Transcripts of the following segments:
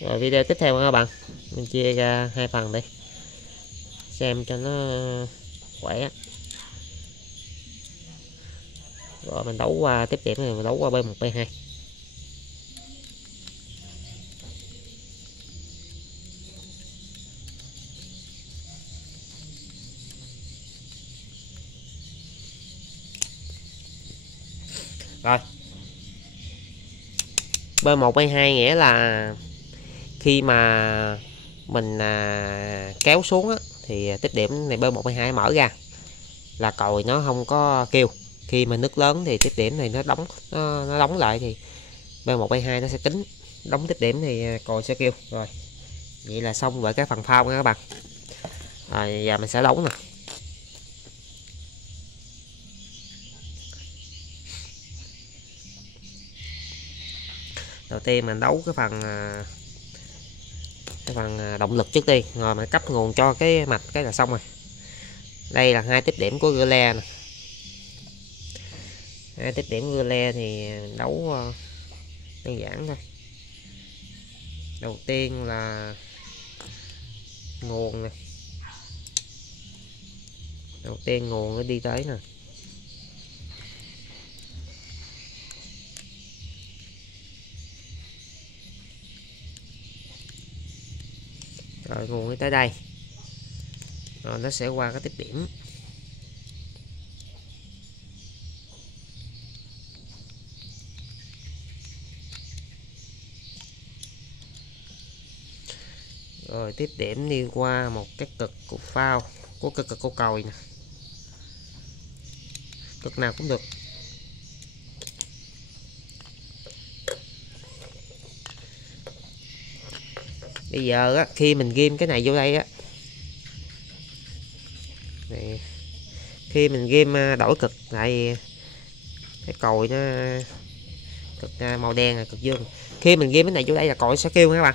Rồi video tiếp theo các bạn, mình chia ra 2 phần đi xem cho nó khỏe. Rồi mình đấu qua tiếp điểm này, mình đấu qua B1 B2. Rồi B1 B2 nghĩa là khi mà mình kéo xuống á, thì tiếp điểm này B1 B2 mở ra là còi nó không có kêu. Khi mà nước lớn thì tiếp điểm này nó đóng, nó đóng lại thì B1 B2 nó sẽ tính đóng tiếp điểm thì còi sẽ kêu. Rồi vậy là xong với cái phần phao nha các bạn. Rồi giờ mình sẽ đấu nè. Đầu tiên mình đấu cái phần động lực trước đi, rồi mình cấp nguồn cho cái mạch cái là xong rồi. Đây là 2 tiếp điểm của rơ nè. 2 tiếp điểm rơ thì mình đấu đơn giản thôi. Đầu tiên là nguồn nè. Đầu tiên nguồn nó đi tới nè. Rồi nguồn đi tới đây. Rồi nó sẽ qua cái tiếp điểm. Rồi tiếp điểm đi qua một cái cực của phao, của cực của còi nè. Cực nào cũng được. Bây giờ á, khi mình ghim cái này vô đây á, này, khi mình ghim đổi cực lại cái còi nó cực màu đen là cực dương. Khi mình ghim cái này vô đây là còi sẽ kêu các bạn.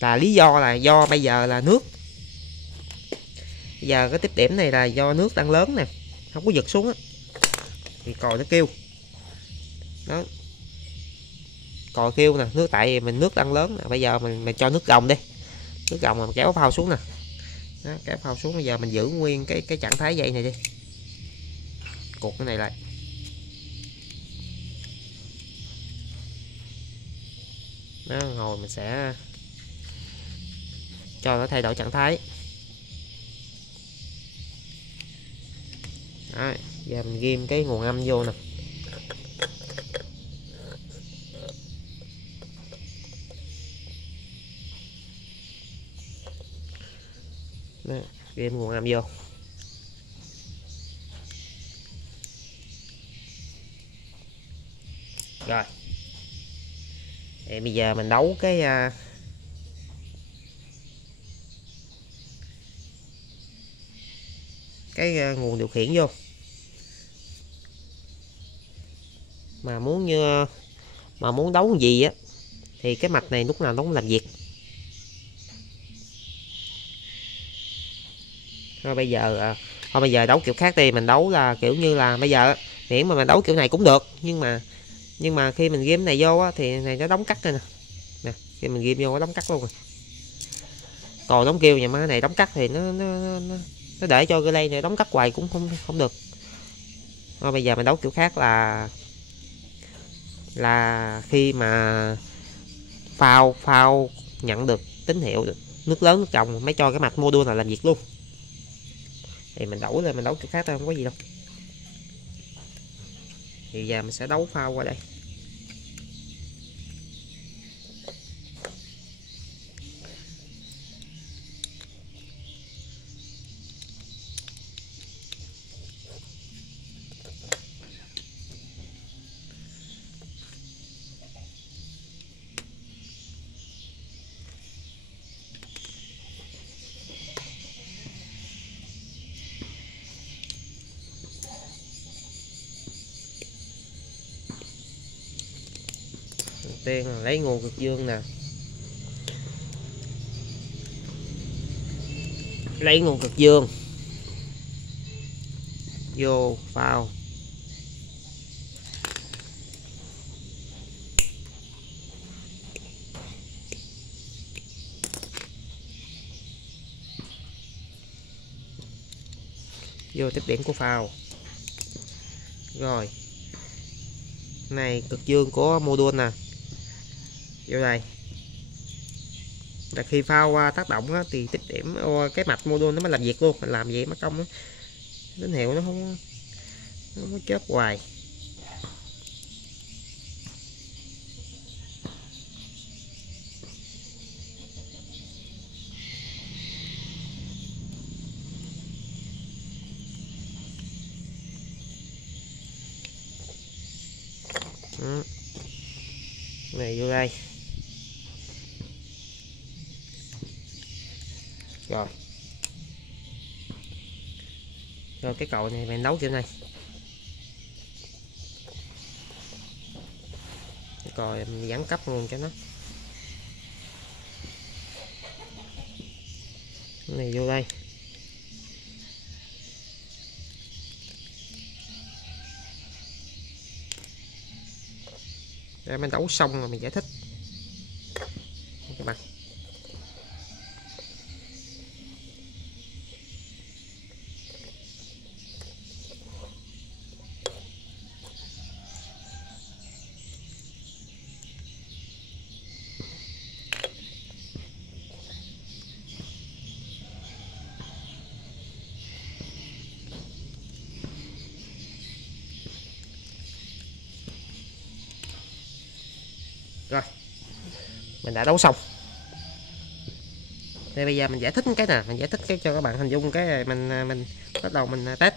Là lý do là do bây giờ là nước. Bây giờ cái tiếp điểm này là do nước đang lớn nè, không có giật xuống á, thì còi nó kêu. Đó. Còi kêu nè, nước tại vì mình nước đang lớn nè. Bây giờ mình cho nước gồng đi. Nước gồng mà kéo phao xuống nè. Đó, kéo phao xuống, bây giờ mình giữ nguyên cái trạng thái dây này đi. Cột cái này lại. Đó, rồi mình sẽ cho nó thay đổi trạng thái. Đó, giờ mình ghim cái nguồn âm vô nè. Đó, ghim nguồn âm vô. Rồi thì bây giờ mình đấu cái nguồn điều khiển vô. Mà muốn đấu gì á thì cái mạch này lúc nào nó cũng làm việc. Thôi bây giờ đấu kiểu khác đi. Mình đấu là kiểu như là bây giờ miễn mà mình đấu kiểu này cũng được, nhưng mà khi mình ghim này vô á, thì này nó đóng cắt đây nè. Nè, khi mình ghim vô nó đóng cắt luôn rồi. Còn đóng kêu, nhưng mà cái này đóng cắt thì nó để cho cái này đóng cắt hoài cũng không được. Thôi bây giờ mình đấu kiểu khác là khi mà phao nhận được tín hiệu nước lớn nước trồng mới cho cái mạch module này làm việc luôn. Thì mình đấu kiểu khác thôi, không có gì đâu. Thì giờ mình sẽ đấu phao qua đây. Đầu tiên là lấy nguồn cực dương nè. Lấy nguồn cực dương vô phao. vô tiếp điểm của phao. Rồi này cực dương của module nè, vô đây là khi phao tác động á, thì tích điểm cái mạch module nó mới làm việc luôn. Mình làm vậy mất công đó. Tín hiệu nó không có chớp hoài. Đó. Này vô đây. Rồi. Rồi cái cầu này mình nấu kiểu này. Rồi mình giãn cấp luôn cho nó. Cái này vô đây. Để mình nấu xong rồi mình giải thích các bạn. Rồi mình đã đấu xong. Đây bây giờ mình giải thích cái nè, mình giải thích cái cho các bạn hình dung cái mình bắt đầu mình test.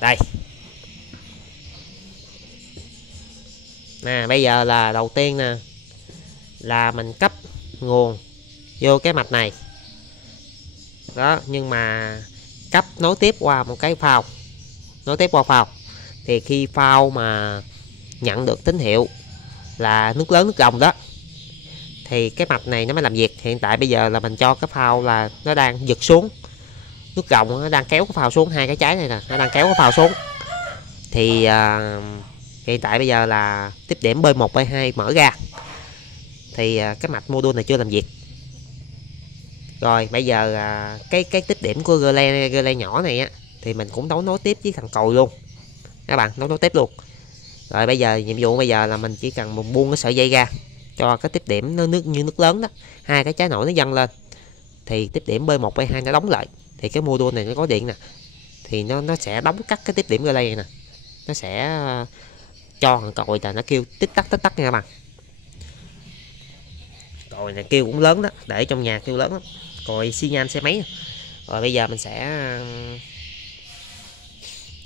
Đây nè, bây giờ là đầu tiên nè là mình cấp nguồn vô cái mạch này đó, nhưng mà cấp nối tiếp qua một cái phao, nối tiếp qua phao thì khi phao mà nhận được tín hiệu là nước lớn nước ròng đó thì cái mạch này nó mới làm việc. Hiện tại bây giờ là mình cho cái phao là nó đang giật xuống, nước ròng nó đang kéo cái phao xuống, hai cái trái này nè nó đang kéo cái phao xuống. Thì hiện tại bây giờ là tiếp điểm B1 B2 mở ra thì cái mạch module này chưa làm việc. Rồi bây giờ cái tích điểm của relay nhỏ này á thì mình cũng đấu nối tiếp với thằng còi luôn các bạn, đấu nối tiếp luôn. Rồi bây giờ nhiệm vụ bây giờ là mình chỉ cần buông cái sợi dây ra cho cái tiếp điểm nó nước như nước lớn đó, hai cái trái nổi nó dâng lên thì tiếp điểm B1 B2 nó đóng lại thì cái module này nó có điện nè, thì nó sẽ đóng cắt cái tiếp điểm relay này nè, nó sẽ cho thằng còi là nó kêu tích tắc nha các bạn. Còi này kêu cũng lớn đó, để trong nhà kêu lớn lắm, còi xi nhan xe máy. Rồi bây giờ mình sẽ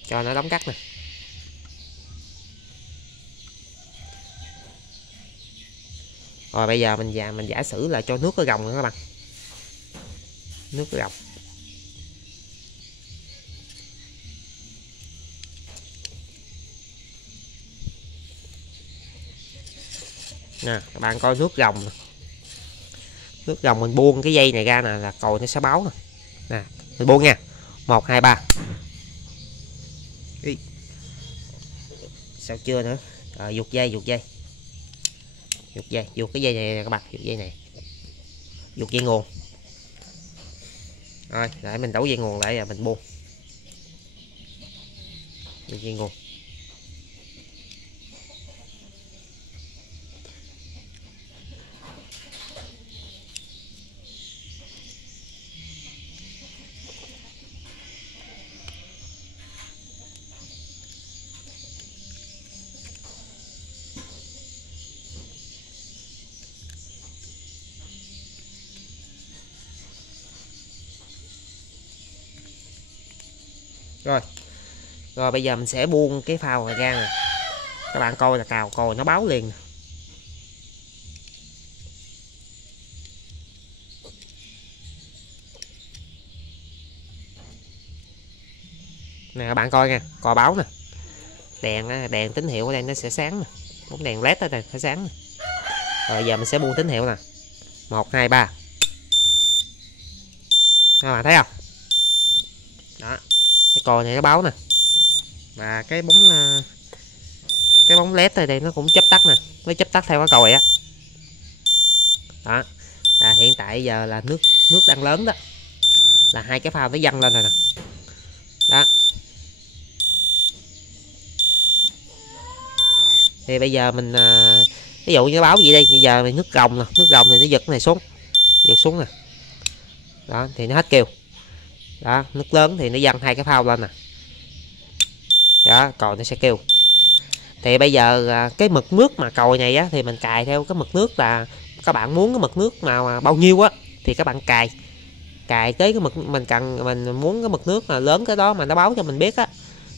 cho nó đóng cắt nè. Rồi bây giờ mình giả sử là cho nước cái gồng nữa các bạn, nước cái gồng. Nè các bạn coi nước gồng nè. Nước gồng mình buông cái dây này ra nè là còi nó sẽ báo nè. Nè mình buông nha, 1 2 3. Ý. Sao chưa nữa. Rồi giục dây giục cái dây này nè các bạn, giục dây này, giục dây nguồn. Rồi để mình đấu dây nguồn lại rồi mình buông dây nguồn. Rồi bây giờ mình sẽ buông cái phao này ra nè, các bạn coi là cào còi nó báo liền nè các bạn coi nha, còi báo nè, đèn tín hiệu ở đây nó sẽ sáng nè, bóng đèn led ở đây phải sáng nè. Rồi giờ mình sẽ buông tín hiệu nè, 1 2 3. Các bạn thấy không đó, cái còi này nó báo nè, mà cái bóng led ở đây nó cũng chớp tắt nè, nó chớp tắt theo cái còi á đó. Hiện tại giờ là nước đang lớn đó, là hai cái phao nó văng lên rồi nè. Đó. Thì bây giờ mình ví dụ như báo gì đây, bây giờ mình nước gồng nè, nước gồng thì nó giật cái này xuống, giật xuống nè. Đó thì nó hết kêu. Đó, nước lớn thì nó văng hai cái phao lên nè. Đó, còi nó sẽ kêu. Thì bây giờ cái mực nước mà còi này á thì mình cài theo cái mực nước là các bạn muốn cái mực nước nào mà bao nhiêu á thì các bạn cài tới cái mực mình cần, mình muốn cái mực nước là lớn cái đó mà nó báo cho mình biết á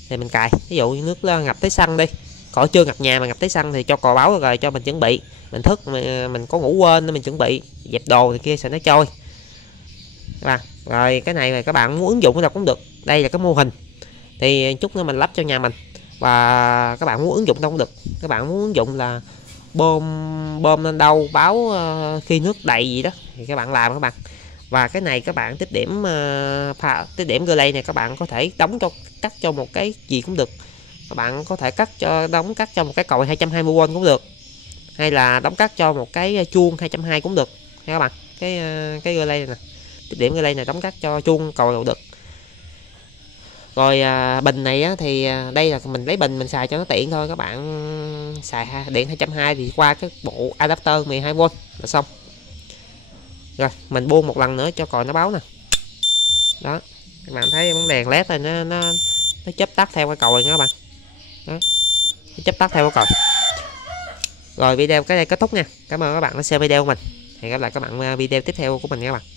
thì mình cài. Ví dụ như nước ngập tới xăng đi, còi chưa ngập nhà mà ngập tới xăng thì cho còi báo rồi cho mình chuẩn bị, mình thức mình có ngủ quên nên mình chuẩn bị dẹp đồ thì kia sẽ nó trôi. Rồi cái này là các bạn muốn ứng dụng ở đâu cũng được. Đây là cái mô hình thì chút nữa mình lắp cho nhà mình, và các bạn muốn ứng dụng đâu cũng được. Các bạn muốn ứng dụng là bơm lên đâu báo khi nước đầy gì đó thì các bạn làm các bạn. Và cái này các bạn tích điểm tích điểm relay này các bạn có thể đóng cho cắt cho một cái gì cũng được. Các bạn có thể đóng cắt cho một cái còi 220V cũng được, hay là đóng cắt cho một cái chuông 220 cũng được nha các bạn. Cái relay này nè, tích điểm relay này đóng cắt cho chuông còi đều được. Rồi bình này á, thì đây là mình lấy bình mình xài cho nó tiện thôi. Các bạn xài điện 220 thì qua cái bộ adapter 12V là xong. Rồi mình buông một lần nữa cho còi nó báo nè. Đó, các bạn thấy bóng đèn led rồi nó chớp tắt theo cái còi nha các bạn. Đó, nó chớp tắt theo cái còi. Rồi video cái này kết thúc nha. Cảm ơn các bạn đã xem video của mình. Hẹn gặp lại các bạn video tiếp theo của mình nha các bạn.